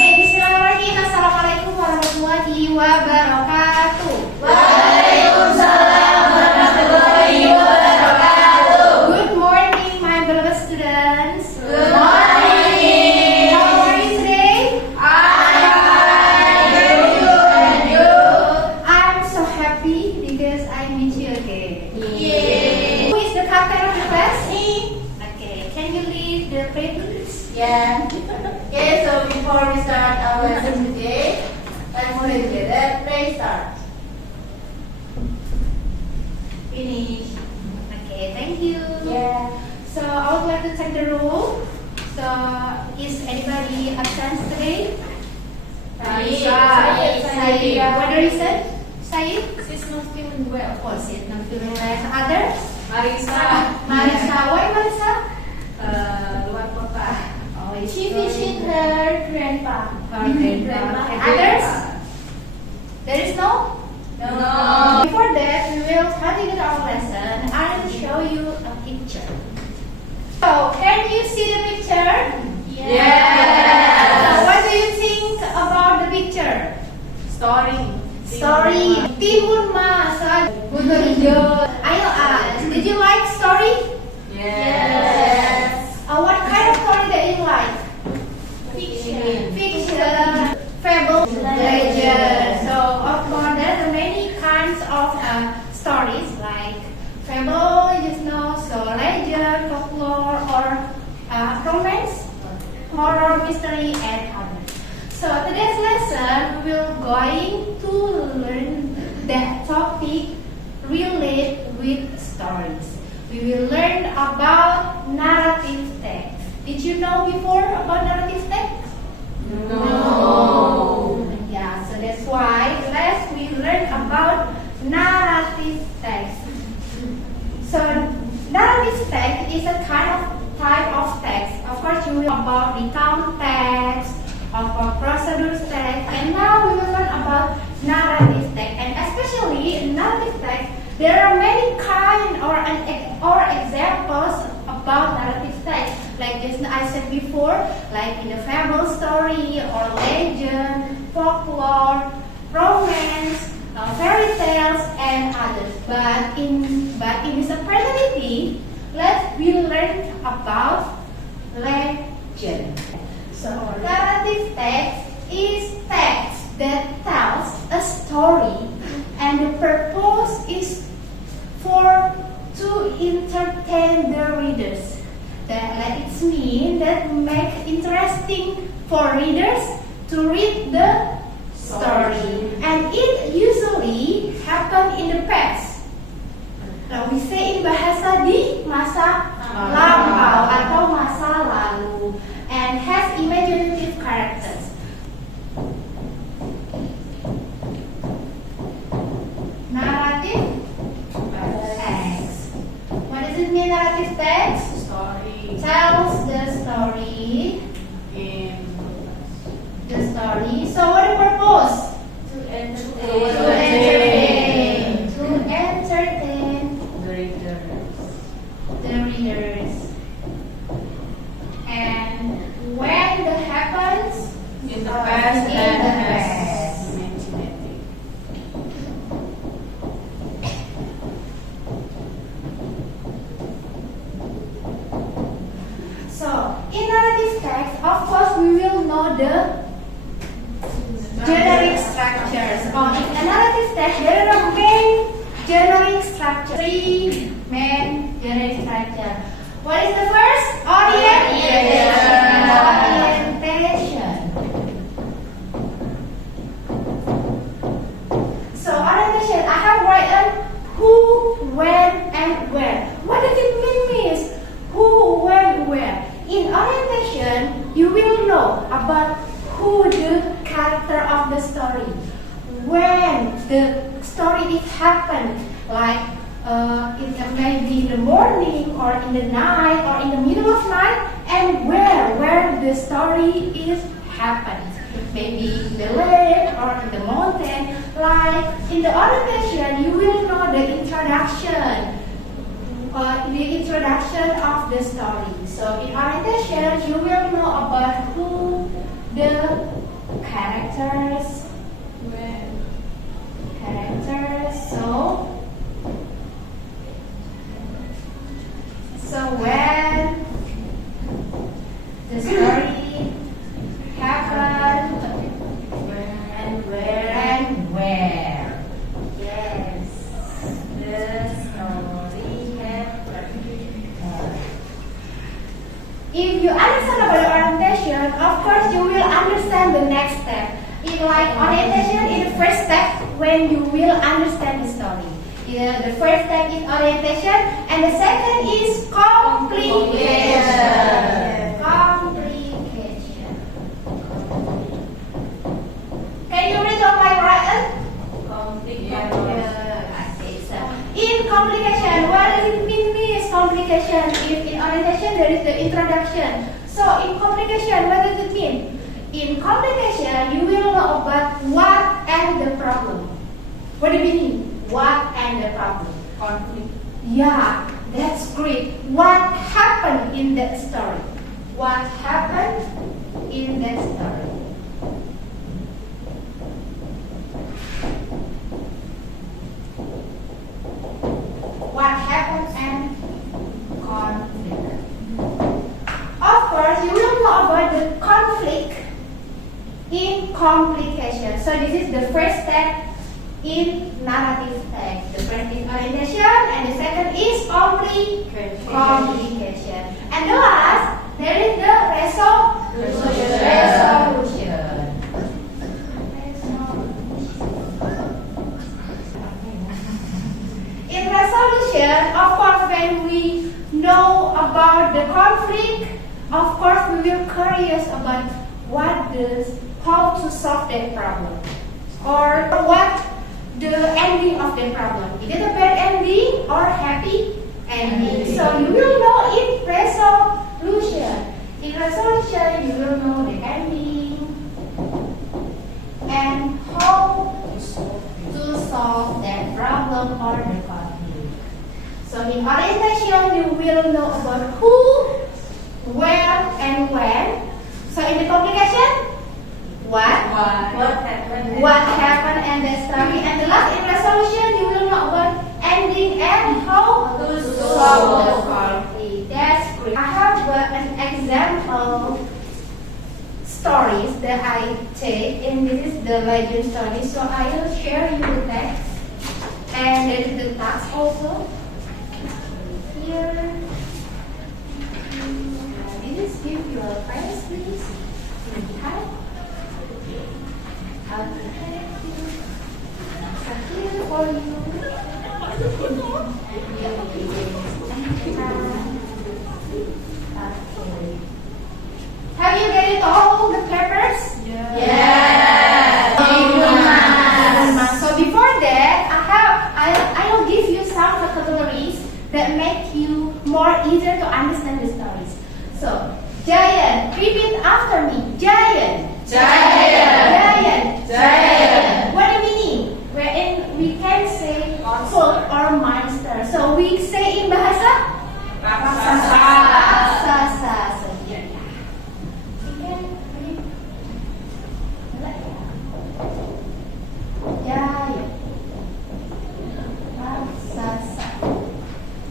Bismillahirrahmanirrahim. Assalamualaikum warahmatullahi wabarakatuh. Waalaikumsalam warahmatullahi wabarakatuh. Good morning, my beloved students. Good morning. How are you today? And you? I'm so happy because I meet you again. Yay. Who is the captain of the class? Me? Okay, can you lead the prayer, please? Yeah. Okay, so before we start our lesson today, let's pray together. Pray start. Finish. Okay, thank you. Yeah. So I would like to take the roll. So is anybody absent today? Said. What do you say? Said? She's not feeling well. Oh, she's not feeling well. Others? Marisa. Marisa. Why Marisa? Luar kota. Oh, it's She going- visited her grandpa. Her grandpa. Grandpa. Others? There is no? No. Before that, we will continue our lesson. I will show you a picture. So, can you see the picture? Yes. So, what do you think about the picture? Story. Story. Timun Mas. Ayo, did you like story? Yes. What kind of story that you like? Fiction. Fiction, fable, legend. So, of course, there are many kinds of stories like fable, so legend, folklore, or romance, horror, mystery, and others. So, today's lesson we're going to learn that topic relate with stories. We will learn about narrative text. Did you know before about narrative text? No. Yeah, so that's why we learn about narrative text. So narrative text is a type of text. Of course, you will about the count text, about procedure text, and now we will learn about narrative text. And especially in narrative text, there are many or examples about narrative text. Like just I said before, like in the fable story or legend, folklore, romance, fairy tales, and others. But in this opportunity, we learn about legend. So narrative text is text that tells a story, and the purpose is to entertain the readers. That it means that make interesting for readers to read the story, and it usually happen in the past. Now we say in bahasa di masa lampau atau masa lalu, and has imaginative characters. Narrative text. What does it mean, narrative text? Story. Tells the story. In The story. So what the purpose? to entertain. To entertain. To entertain The readers. the readers. And when that happens? In the past In and the has past. imaginative. So in narrative text, of course, we will know the generic structures. In a narrative text, there are main generic structures. Three main generic structures. What is the first? Orientation. So orientation, I have written who, when, and where. What does it mean? Means who, when, where. In orientation, you will know about who the character of the story, when the story is happened, like it may be in the morning or in the night or in the middle of night, and where the story is happened. Maybe in the lake or in the mountain. Like in the orientation, you will know the introduction. The introduction of the story. So in orientation, you will know about who the characters. So when the story happened And where? and where. Yes. The story happened. If you understand about orientation, of course you will understand the next step. In like orientation is the first step when you will understand the story. The first step is orientation and the second is complication. Complication. Can you read on my right? In complication, what does it mean is complication? If in orientation there is the introduction. So in complication, what does it mean? In complication, you will know about what and the problem. What do you mean? What and the problem? Conflict. Yeah, that's great. What happened in that story? What happened in that story? What happened and conflict. Of course, you will know about the conflict in complication. So this is the first step in narrative text. The first is orientation and the second is complication. And the last, there is the resolution. In resolution, of course, when we know about the conflict, of course, we will curious about how to solve that problem, or what the ending of the problem. Is it a bad ending or happy ending? So you will know in resolution. In resolution, you will know the ending and how to solve that problem or the conflict. So in orientation, you will know about who, where, and when. So in the complication, what happened and the story. And the last in resolution, you will know about ending and how to solve the conflict. That's great. I have an example stories that I take, and this is the legend story. So I will share you the text, and there is the task also here. This give you a prize, please. Hi. Okay. So here for you. Okay. Have you get it all the papers? Yes. So before that, I will give you some vocabularies that make you more easier to understand the stories. So giant, repeat after me. Giant. What do you mean? Wherein we can say cult or monster. So we say in bahasa raksasa. So here, yeah. You can read. Giant. Raksasa.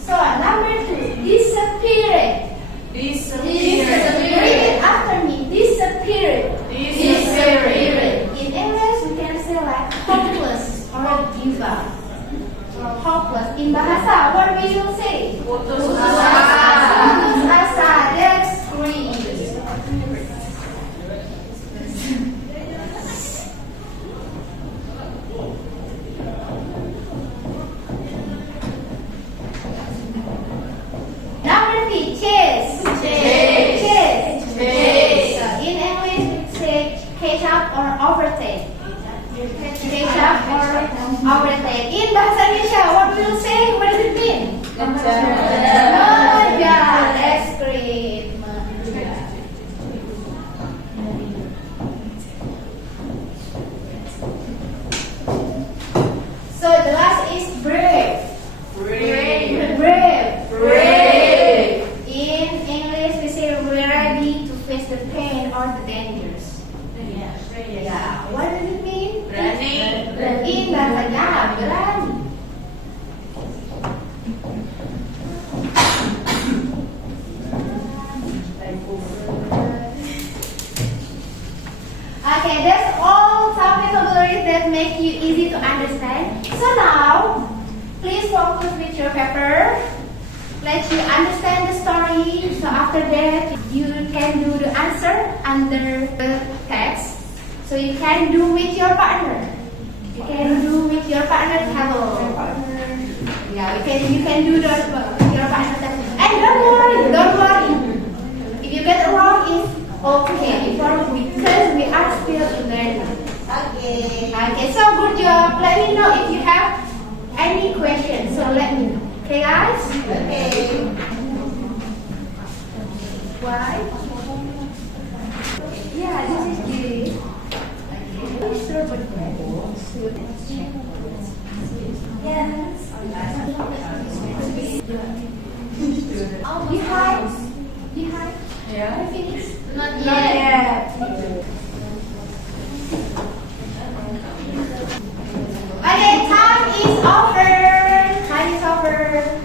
So number 2, disappeared. Repeat after me. Disappeared. In English, we can say like hopeless or give up. Or hopeless. In bahasa, what will you say? Putus asa. That's great. Number 3, chase. So in English, we say catch up or overtake. Catch up or overtake. In bahasa Indonesia, what will you say? What does it mean? Mengejar. That's great. Mengejar. So the last is brave. In English, we say we're ready to face the pain or the dangers. Yeah. What does it mean? Berani. In bahasanya berani. Okay, that's all some vocabularies that make you easy to understand. So now, please focus with your paper. Let you understand the story. So after that, you can do the answer under the text. So you can do with your partner. You can do with your partner table. Yeah, you can do the with your partner table. And don't worry. If you get it wrong, it's okay. Because we are still learning. Okay. Okay, so good job. Let me know if you have any questions. So let me know. Okay, guys? Okay. Why? Yeah, this is good. Yes. Behind. Yeah. Finish. Not Not yet. yet. Okay, time is over.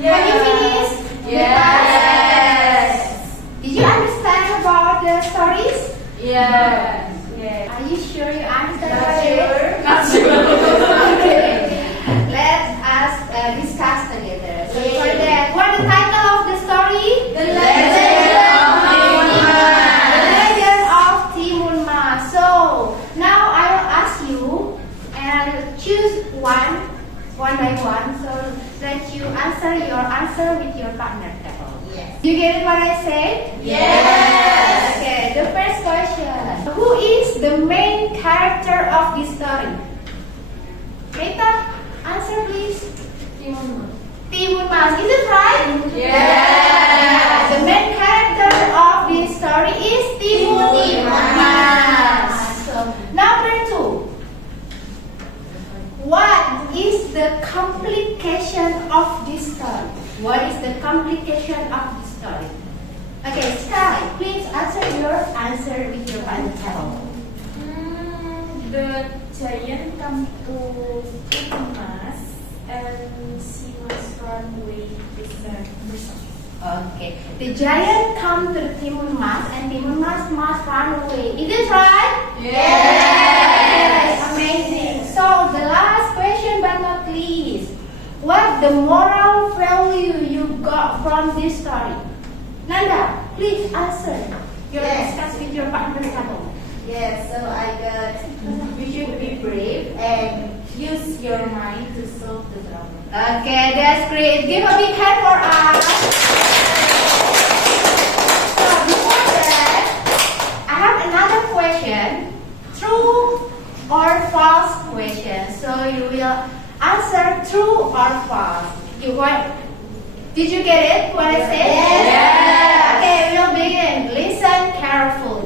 Have you finished? Yes. Did you understand about the stories? Yes. Are you sure you understand Not about sure. it? Not sure. Okay. Let us discuss together. So for that, what the title of the story? The Legend of Timun Mas. The Legend of Timun Mas. So now I will ask you and choose one by one. So that you answer your answer with your partner. Yes. You get it what I said? Yes. Okay, the first question. Who is the main character of this story? Rita, answer please. Timun Mas. Is it right? Yes. The main character of this story is Timun Mas. So, number 2. What is the complication of this story? What is the complication of this story? Okay, Sky, please answer with your partner. The giant come to Timun Mas and she must run away with the person. Okay, the giant come to Timun Mas and Timun Mas must run away. Is it right? Yes. Amazing. So the last question but not least, what the moral value you got from this story? Nanda, please answer. You're Yes. discuss with your partner couple. Yes. So I got. You should be brave and use your mind to solve the problem. Okay, that's great. Give a big hand for us. So before that, I have another question. True or false question. So you will answer true or false. Did you get it? What I said? Yes. Okay, we'll begin. Listen carefully.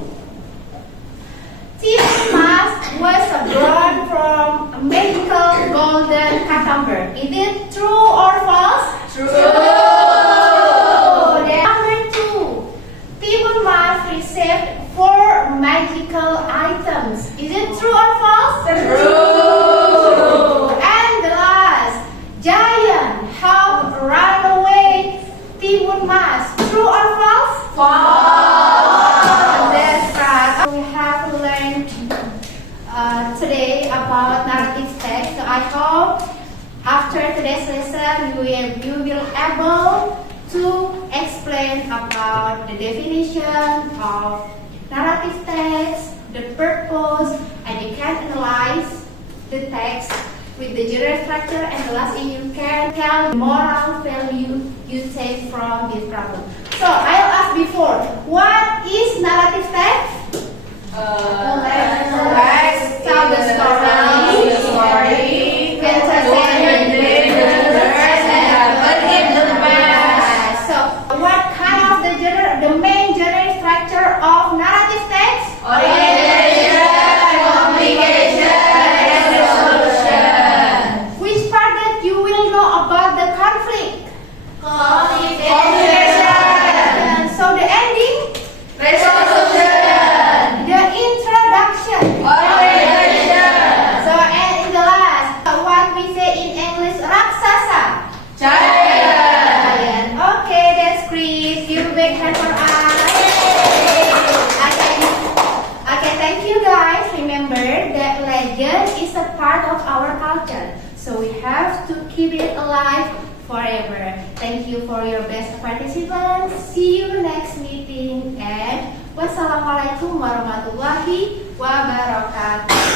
Timun Mas was born from a magical golden cucumber. Is it true or false? True. Then number 2. Timun Mas received 4 magical items. Is it true or false? True. And the last, giant helped run away Timun Mas. True or false? That's right. We have learned today about narrative text. So I hope after today's lesson you will able to explain about the definition of narrative text, the purpose, and you can analyze the text with the general structure, and the last thing you can tell the moral value you take from this problem. So I'll ask before, what is narrative text? Let's tell the story. Can So what kind of the main general structure of narrative text? Which part that you will know about the conflict? So the ending So we have to keep it alive forever. Thank you for your best participants. See you next meeting and wassalamualaikum warahmatullahi wabarakatuh.